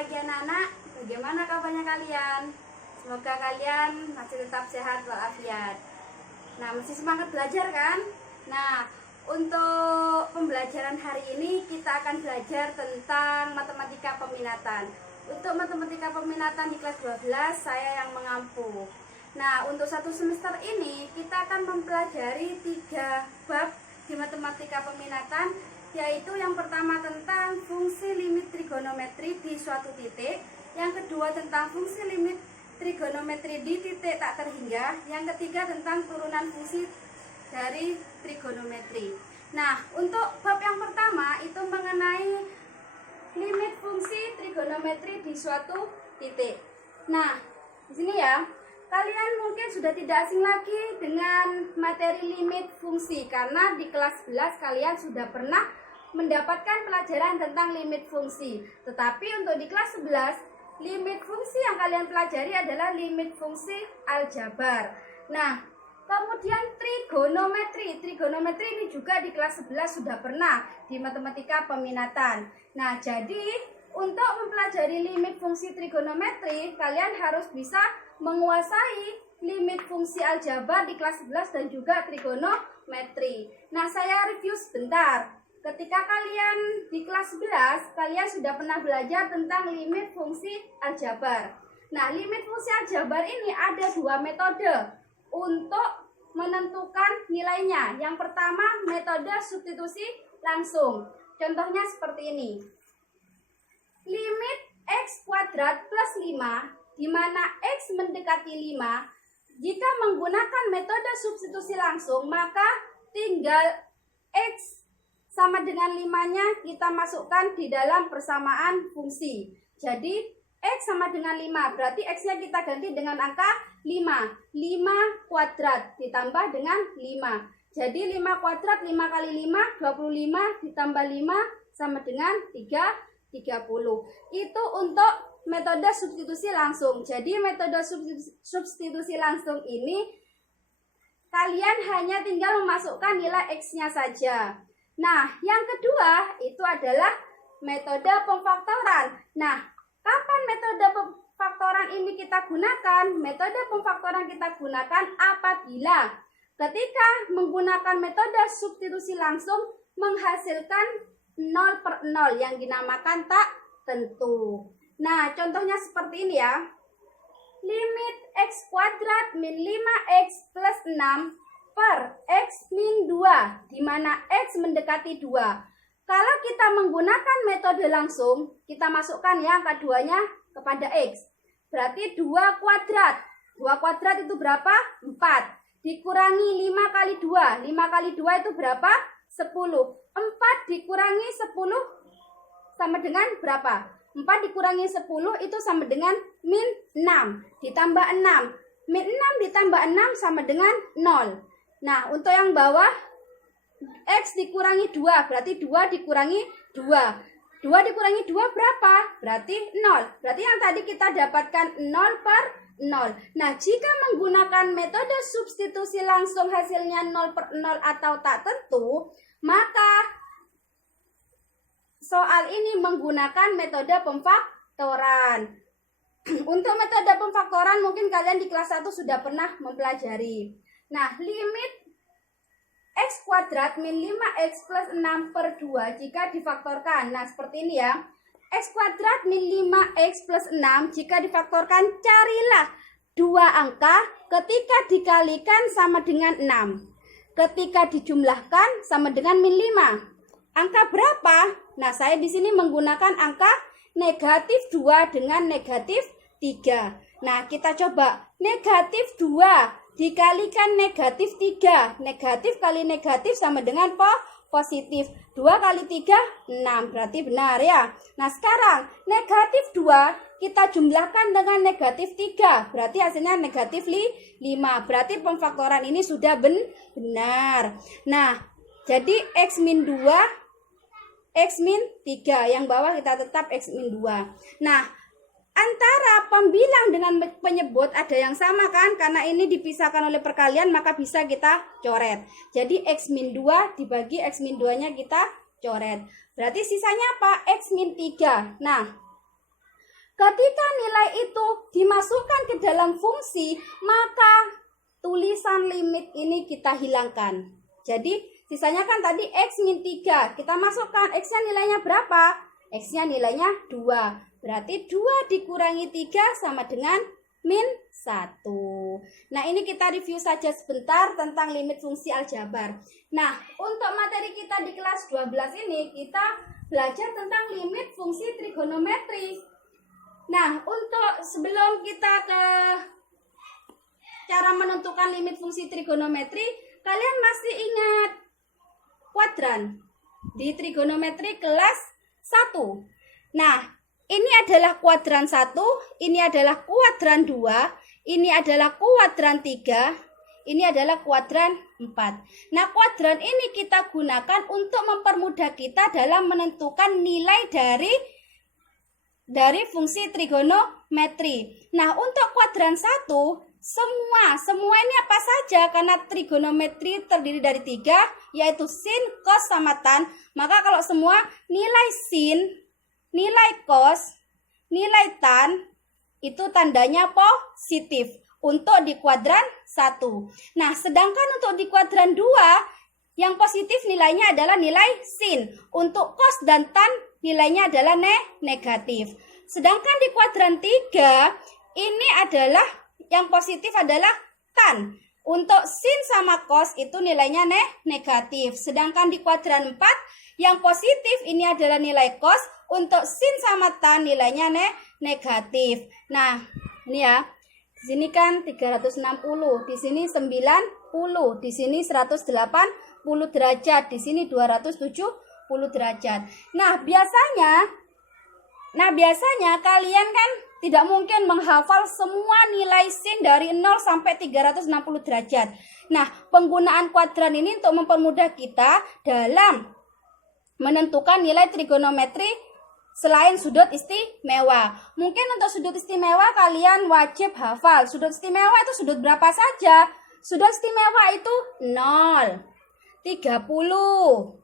pagi anak-anak, bagaimana kabarnya kalian? Semoga kalian masih tetap sehat walafiat. Nah, masih semangat belajar kan? Nah, untuk pembelajaran hari ini kita akan belajar tentang matematika peminatan. Untuk matematika peminatan di kelas 12 saya yang mengampu. Nah, untuk satu semester ini kita akan mempelajari 3 bab di matematika peminatan, yaitu yang pertama tentang fungsi limit trigonometri di suatu titik, yang kedua tentang fungsi limit trigonometri di titik tak terhingga, yang ketiga tentang turunan fungsi dari trigonometri. Nah, untuk bab yang pertama itu mengenai limit fungsi trigonometri di suatu titik. Nah, di sini ya, kalian mungkin sudah tidak asing lagi dengan materi limit fungsi, karena di kelas 11 kalian sudah pernah mendapatkan pelajaran tentang limit fungsi. Tetapi untuk di kelas 11, limit fungsi yang kalian pelajari adalah limit fungsi aljabar. Nah, kemudian trigonometri. Trigonometri ini juga di kelas 11 sudah pernah di matematika peminatan. Nah, jadi untuk mempelajari limit fungsi trigonometri, kalian harus bisa menguasai limit fungsi aljabar di kelas 11 dan juga trigonometri. Nah, saya review sebentar. Ketika kalian di kelas 11, kalian sudah pernah belajar tentang limit fungsi aljabar. Nah, limit fungsi aljabar ini ada 2 metode untuk menentukan nilainya. Yang pertama, metode substitusi langsung. Contohnya seperti ini. Limit x kuadrat plus 5, di mana x mendekati 5, jika menggunakan metode substitusi langsung, maka tinggal x sama dengan 5-nya kita masukkan di dalam persamaan fungsi. Jadi x sama dengan 5, berarti x-nya kita ganti dengan angka 5. 5 kuadrat ditambah dengan 5. Jadi 5 kuadrat, 5 kali 5, 25 ditambah 5 sama dengan 30. Itu untuk metode substitusi langsung. Jadi metode substitusi langsung ini kalian hanya tinggal memasukkan nilai x-nya saja. Nah, yang kedua itu adalah metode pemfaktoran. Nah, kapan metode pemfaktoran ini kita gunakan? Metode pemfaktoran kita gunakan apabila ketika menggunakan metode substitusi langsung menghasilkan 0 per 0 yang dinamakan tak tentu. Nah, contohnya seperti ini ya. Limit x kuadrat min 5x plus 6 per x min 2, di mana x mendekati 2. Kalau kita menggunakan metode langsung, kita masukkan ya angka 2-nya kepada x. Berarti 2 kuadrat. 2 kuadrat itu berapa? 4. Dikurangi 5 kali 2. 5 kali 2 itu berapa? 10. 4 dikurangi 10 sama dengan berapa? 4 dikurangi 10 itu sama dengan min 6. Ditambah 6. Min 6 ditambah 6 sama dengan 0. Nah, untuk yang bawah, x dikurangi 2, berarti 2 dikurangi 2. 2 dikurangi 2 berapa? Berarti 0. Berarti yang tadi kita dapatkan 0 per 0. Nah, jika menggunakan metode substitusi langsung hasilnya 0 per 0 atau tak tentu, maka soal ini menggunakan metode pemfaktoran. Untuk metode pemfaktoran mungkin kalian di kelas 1 sudah pernah mempelajari. Nah, limit x kuadrat min 5x plus 6 per 2 jika difaktorkan. Nah, seperti ini ya. X kuadrat min 5x plus 6 jika difaktorkan, carilah 2 angka ketika dikalikan sama dengan 6. Ketika dijumlahkan sama dengan min 5. Angka berapa? Nah, saya di sini menggunakan angka negatif 2 dengan negatif 3. Nah, kita coba. Negatif 2 dikalikan negatif 3. Negatif kali negatif sama dengan positif. 2 kali 3, 6. Berarti benar ya. Nah, sekarang negatif 2 kita jumlahkan dengan negatif 3. Berarti hasilnya negatif 5. Berarti pemfaktoran ini sudah benar. Nah, jadi x min 2, x min 3. Yang bawah kita tetap x min 2. Nah, antara pembilang dengan penyebut ada yang sama kan? Karena ini dipisahkan oleh perkalian, maka bisa kita coret. Jadi x min 2 dibagi x min 2-nya kita coret. Berarti sisanya apa? X min 3. Nah, Ketika nilai itu dimasukkan ke dalam fungsi, maka tulisan limit ini kita hilangkan. Jadi sisanya kan tadi X min 3. Kita masukkan X-nya nilainya berapa? X-nya nilainya 2. Berarti 2 dikurangi 3 sama dengan min 1. Nah, ini kita review saja sebentar tentang limit fungsi aljabar. Nah, untuk materi kita di kelas 12 ini, kita belajar tentang limit fungsi trigonometri. Nah, untuk sebelum kita ke cara menentukan limit fungsi trigonometri, kalian masih ingat kuadran di trigonometri kelas 1. Nah, ini adalah kuadran 1, ini adalah kuadran 2, ini adalah kuadran 3, ini adalah kuadran 4. Nah, kuadran ini kita gunakan untuk mempermudah kita dalam menentukan nilai dari fungsi trigonometri. Nah, untuk kuadran 1, semua ini apa saja, karena trigonometri terdiri dari 3, yaitu sin, cos, sama tan. Maka kalau semua nilai sin, nilai cos, nilai tan, itu tandanya positif untuk di kuadran 1. Nah, sedangkan untuk di kuadran 2, yang positif nilainya adalah nilai sin. Untuk cos dan tan nilainya adalah negatif. Sedangkan di kuadran 3, ini adalah yang positif adalah tan. Untuk sin sama cos itu nilainya negatif. Sedangkan di kuadran 4, yang positif ini adalah nilai cos. Untuk sin sama tan nilainya negatif. Nah, ini ya. Di sini kan 360, di sini 90, di sini 180 derajat, di sini 270 derajat. Nah, biasanya kalian kan tidak mungkin menghafal semua nilai sin dari 0 sampai 360 derajat. Nah, penggunaan kuadran ini untuk mempermudah kita dalam menentukan nilai trigonometri selain sudut istimewa. Mungkin untuk sudut istimewa kalian wajib hafal. Sudut istimewa itu sudut berapa saja? Sudut istimewa itu 0, 30, 45,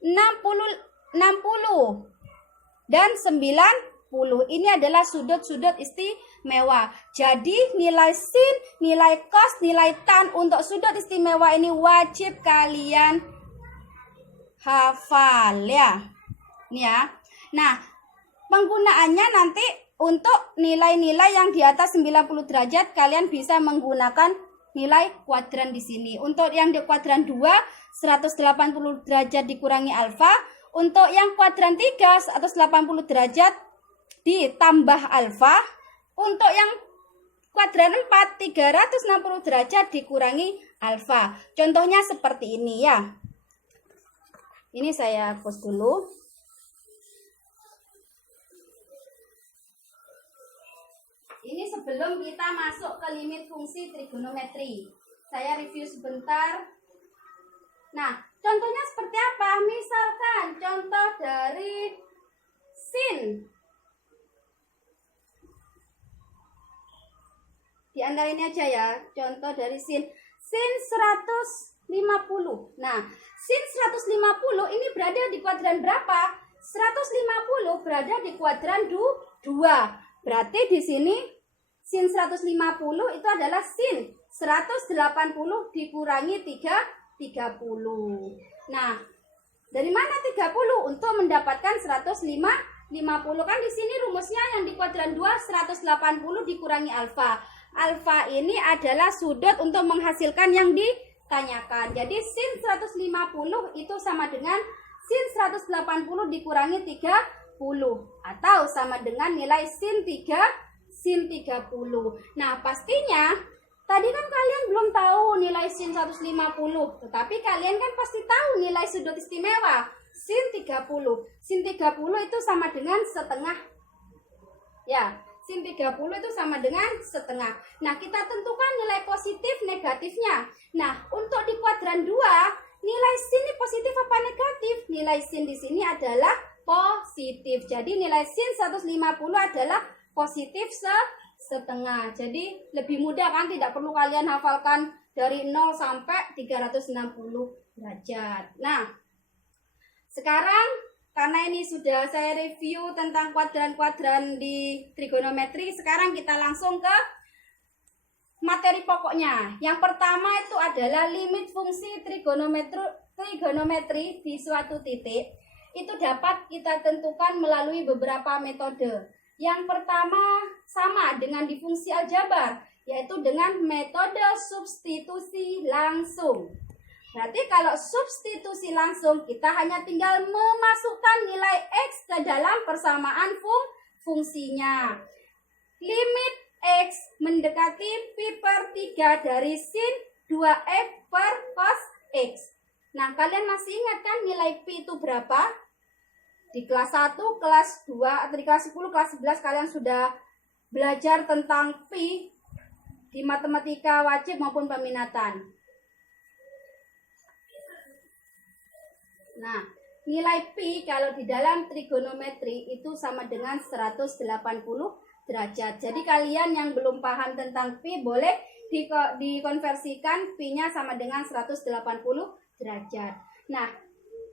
60, dan 90. Ini adalah sudut-sudut istimewa. Jadi nilai sin, nilai cos, nilai tan untuk sudut istimewa ini wajib kalian hafal ya. Ini ya. Nah, penggunaannya nanti untuk nilai-nilai yang di atas 90 derajat kalian bisa menggunakan nilai kuadran di sini. Untuk yang di kuadran 2, 180 derajat dikurangi alfa. Untuk yang kuadran 3, 180 derajat ditambah alfa. Untuk yang kuadran 4, 360 derajat dikurangi alfa. Contohnya seperti ini ya. Ini saya hapus dulu. Ini sebelum kita masuk ke limit fungsi trigonometri. Saya review sebentar. Nah, contohnya seperti apa? Misalkan contoh dari sin. Di antara ini aja ya, contoh dari sin. Sin 150. Nah, sin 150 ini berada di kuadran berapa? 150 berada di kuadran 2. Berarti di sini sin 150 itu adalah sin 180 dikurangi 30. Nah, dari mana 30? Untuk mendapatkan 150 kan di sini rumusnya yang di kuadran 2 180 dikurangi alfa. Alfa ini adalah sudut untuk menghasilkan yang ditanyakan. Jadi sin 150 itu sama dengan sin 180 dikurangi 30 atau sama dengan nilai sin 30. Nah, pastinya tadi kan kalian belum tahu nilai sin 150, tetapi kalian kan pasti tahu nilai sudut istimewa sin 30. Sin 30 itu sama dengan setengah. Ya, sin 30 itu sama dengan setengah. Nah, kita tentukan nilai positif negatifnya. Nah, untuk di kuadran 2, nilai sin ini positif apa negatif? Nilai sin di sini adalah positif. Jadi nilai sin 150 adalah positif setengah. Jadi lebih mudah kan, tidak perlu kalian hafalkan dari 0 sampai 360 derajat. Nah, sekarang karena ini sudah saya review tentang kuadran-kuadran di trigonometri, sekarang kita langsung ke materi pokoknya. Yang pertama itu adalah limit fungsi trigonometri di suatu titik. Itu dapat kita tentukan melalui beberapa metode. Yang pertama sama dengan di fungsi aljabar, yaitu dengan metode substitusi langsung. Berarti kalau substitusi langsung, kita hanya tinggal memasukkan nilai X ke dalam persamaan fungsinya. Limit X mendekati pi per 3 dari sin 2X per cos X. Nah, kalian masih ingat kan nilai pi itu berapa? Di kelas 1, kelas 2, atau di kelas 10, kelas 11 kalian sudah belajar tentang pi di matematika wajib maupun peminatan. Nah, nilai pi kalau di dalam trigonometri itu sama dengan 180 derajat. Jadi kalian yang belum paham tentang pi boleh dikonversikan pi-nya sama dengan 180 derajat. Nah,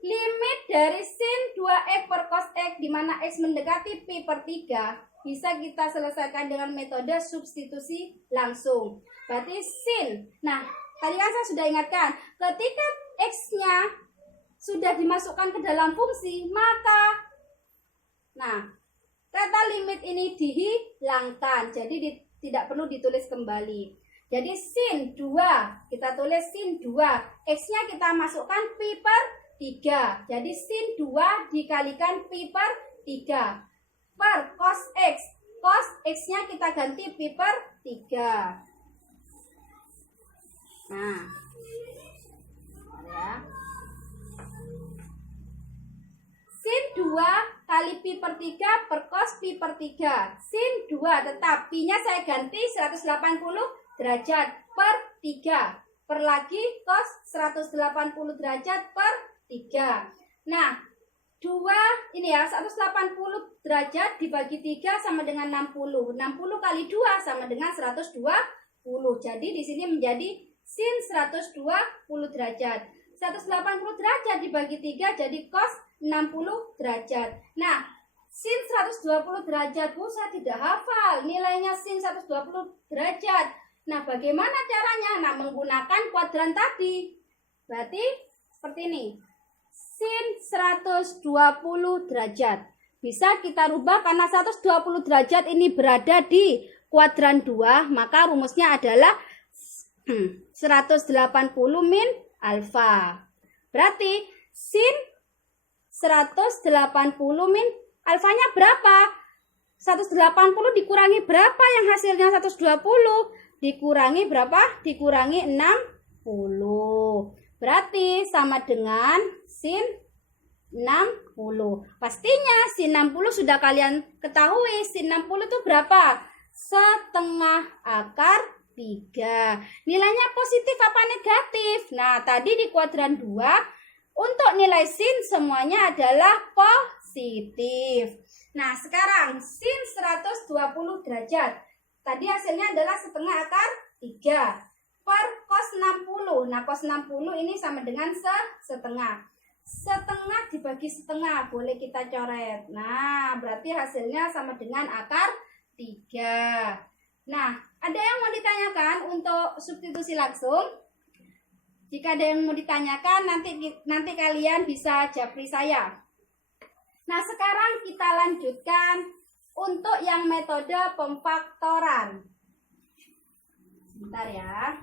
limit dari sin 2x per cos x di mana x mendekati pi per 3 bisa kita selesaikan dengan metode substitusi langsung. Berarti sin. Nah, tadi kan saya sudah ingatkan, ketika x-nya sudah dimasukkan ke dalam fungsi, maka kata limit ini dihilangkan, jadi tidak perlu ditulis kembali. Jadi sin 2, kita tulis sin 2, X-nya kita masukkan pi per 3. Jadi sin 2 dikalikan pi per 3 per cos X. Cos X-nya kita ganti pi per 3. Nah, ya. Sin 2 kali pi per 3 per cos pi per 3. Sin 2 tetap, pi-nya saya ganti 180 derajat per 3. Per lagi cos 180 derajat per 3. Nah, 2 ini ya, 180 derajat dibagi 3 sama dengan 60. 60 kali 2 sama dengan 120. Jadi di sini menjadi sin 120 derajat. 180 derajat dibagi 3 jadi cos 60 derajat. Nah, sin 120 derajat Bu, saya tidak hafal nilainya sin 120 derajat. Nah, bagaimana caranya? Nah, menggunakan kuadran tadi. Berarti seperti ini. Sin 120 derajat. Bisa kita rubah karena 120 derajat ini berada di kuadran 2, maka rumusnya adalah 180 min alfa. Berarti sin 180 min alfanya berapa? 180 dikurangi berapa yang hasilnya 120? Dikurangi berapa? Dikurangi 60. Berarti sama dengan sin 60. Pastinya sin 60 sudah kalian ketahui. Sin 60 itu berapa? Setengah akar 3. Nilainya positif apa negatif? Nah, tadi di kuadran 2 untuk nilai sin semuanya adalah positif. Nah, sekarang sin 120 derajat. Tadi hasilnya adalah setengah akar 3 per cos 60. Nah, cos 60 ini sama dengan setengah. Setengah dibagi setengah, boleh kita coret. Nah, berarti hasilnya sama dengan akar 3. Nah, ada yang mau ditanyakan untuk substitusi langsung? Jika ada yang mau ditanyakan, nanti kalian bisa japri saya. Nah, sekarang kita lanjutkan untuk yang metode pemfaktoran. Sebentar ya.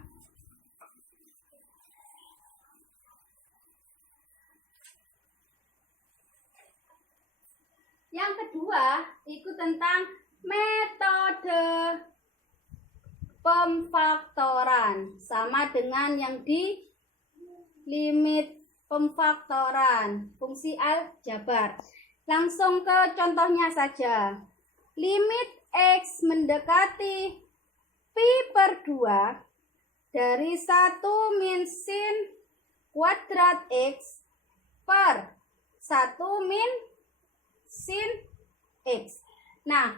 Yang kedua, itu tentang metode pemfaktoran. Sama dengan yang di limit pemfaktoran fungsi aljabar. Langsung ke contohnya saja. Limit X mendekati pi per 2 dari 1 min sin kuadrat X per 1 min sin X. Nah,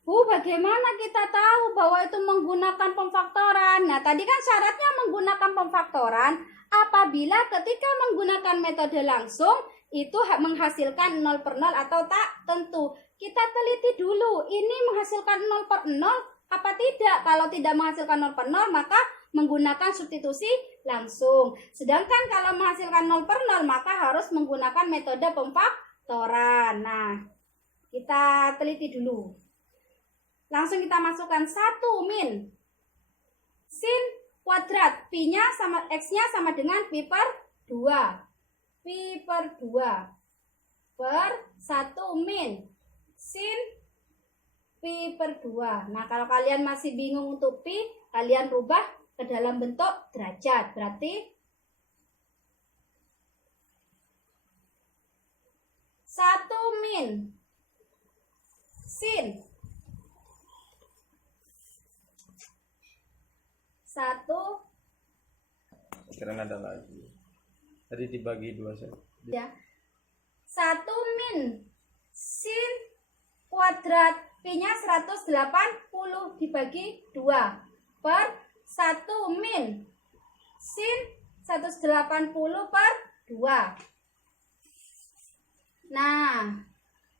Bu, bagaimana kita tahu bahwa itu menggunakan pemfaktoran? Nah, tadi kan syaratnya menggunakan pemfaktoran apabila ketika menggunakan metode langsung itu menghasilkan 0 per 0 atau tak tentu. Kita teliti dulu, ini menghasilkan 0 per 0 apa tidak? Kalau tidak menghasilkan 0 per 0, maka menggunakan substitusi langsung. Sedangkan kalau menghasilkan 0 per 0, maka harus menggunakan metode pemfaktoran. Nah, kita teliti dulu. Langsung kita masukkan 1 min sin kuadrat. Pi-nya sama X-nya sama dengan pi per 2. Pi per 2 per 1 min sin pi per 2. Nah, kalau kalian masih bingung untuk pi, kalian rubah ke dalam bentuk derajat. Berarti 1 min sin 1 sekarang ada lagi. Tadi dibagi 2 saja. ya. 1 min sin kuadrat Pi-nya 180 dibagi 2 per 1 min sin 180 per 2. Nah,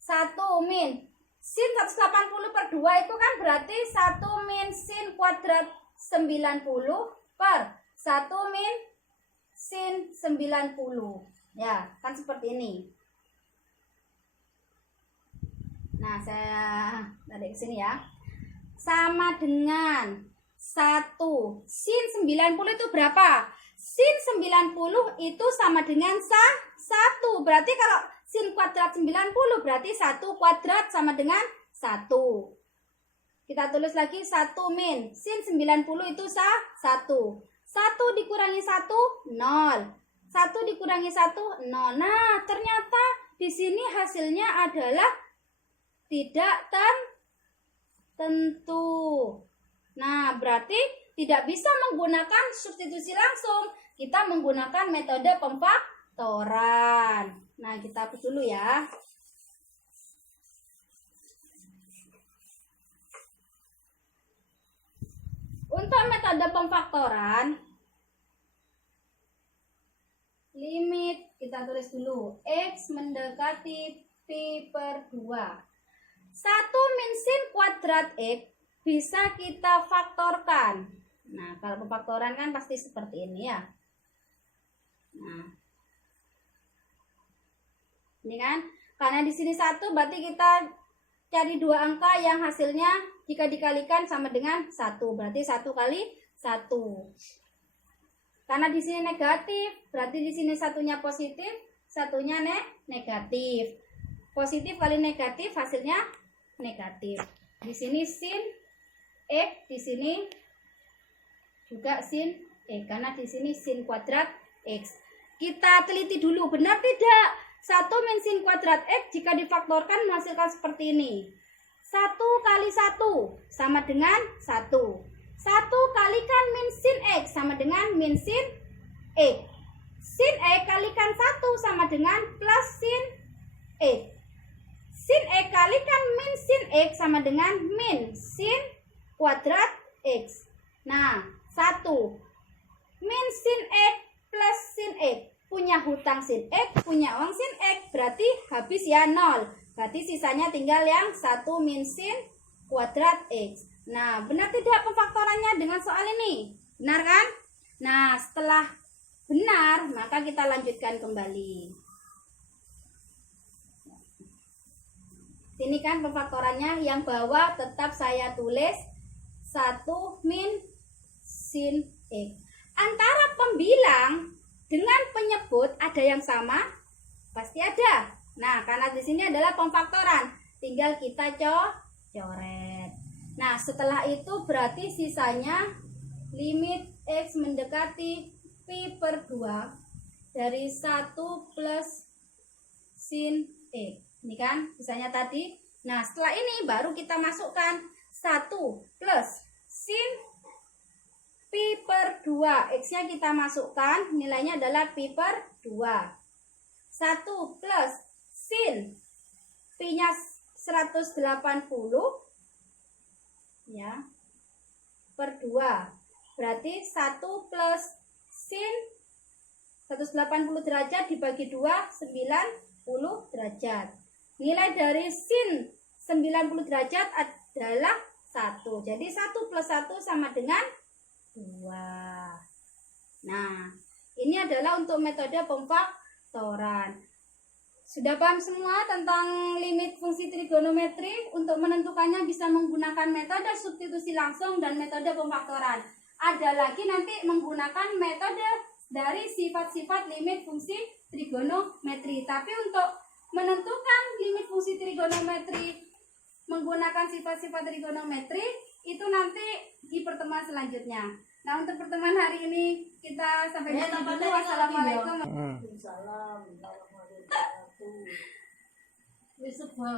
1 min sin 180 per 2 itu kan berarti 1 min sin kuadrat 90 per 1 min sin 90. Ya, kan seperti ini. Nah, saya tarik ke sini ya. Sama dengan 1 sin 90 itu berapa? Sin 90 itu sama dengan 1. Berarti kalau sin kuadrat 90 berarti 1 kuadrat sama dengan 1. Kita tulis lagi 1 min sin 90 itu 1. 1 dikurangi 1, 0. 1 dikurangi 1, 0. Nah, ternyata di sini hasilnya adalah tidak tentu. Nah, berarti tidak bisa menggunakan substitusi langsung. Kita menggunakan metode pemfaktoran. Nah, kita hapus dulu ya. Untuk metode pemfaktoran, limit kita tulis dulu. X mendekati pi per 2. 1 min sin kuadrat X bisa kita faktorkan. Nah, kalau pemfaktoran kan pasti seperti ini ya. Nah, ini kan, karena di sini 1 berarti kita cari 2 angka yang hasilnya jika dikalikan sama dengan 1. Berarti 1 kali 1. Karena di sini negatif, berarti di sini satunya positif, satunya negatif. Positif kali negatif hasilnya negatif. Di sini sin X, di sini juga sin X, karena di sini sin kuadrat X. Kita teliti dulu, benar tidak? 1 min sin kuadrat X jika difaktorkan menghasilkan seperti ini. 1 kali 1 sama dengan 1. 1 kalikan min sin X sama dengan min sin X. Sin X kalikan 1 sama dengan plus sin X. Sin X kalikan min sin X sama dengan min sin kuadrat X. Nah, 1 min sin X plus sin X. Punya hutang sin X, punya uang sin X. Berarti habis ya 0. Berarti sisanya tinggal yang 1 min sin kuadrat X. Nah, benar tidak pemfaktorannya dengan soal ini? Benar kan? Nah, setelah benar, maka kita lanjutkan kembali. Sini kan pemfaktorannya, yang bawah tetap saya tulis 1 min sin X. Antara pembilang dengan penyebut ada yang sama? Pasti ada. Nah, karena di sini adalah pemfaktoran, tinggal kita coret. Nah, setelah itu berarti sisanya limit X mendekati pi per 2 dari 1 plus sin X. Ini kan sisanya tadi. Nah, setelah ini baru kita masukkan 1 plus sin pi per 2. X-nya kita masukkan, nilainya adalah pi per 2. 1 plus sin pi-nya 180 ya per 2. Berarti 1 plus sin 180 derajat dibagi 2, 90 derajat. Nilai dari sin 90 derajat adalah 1. Jadi 1 plus 1 sama dengan 2. Nah, ini adalah untuk metode pemfaktoran. Sudah paham semua tentang limit fungsi trigonometri? Untuk menentukannya bisa menggunakan metode substitusi langsung dan metode pemfaktoran. Ada lagi nanti menggunakan metode dari sifat-sifat limit fungsi trigonometri. Tapi untuk menentukan limit fungsi trigonometri menggunakan sifat-sifat trigonometri itu nanti di pertemuan selanjutnya. Nah, untuk pertemuan hari ini kita sampai di sini dulu. Wassalamualaikum. Salam. Wis sebel,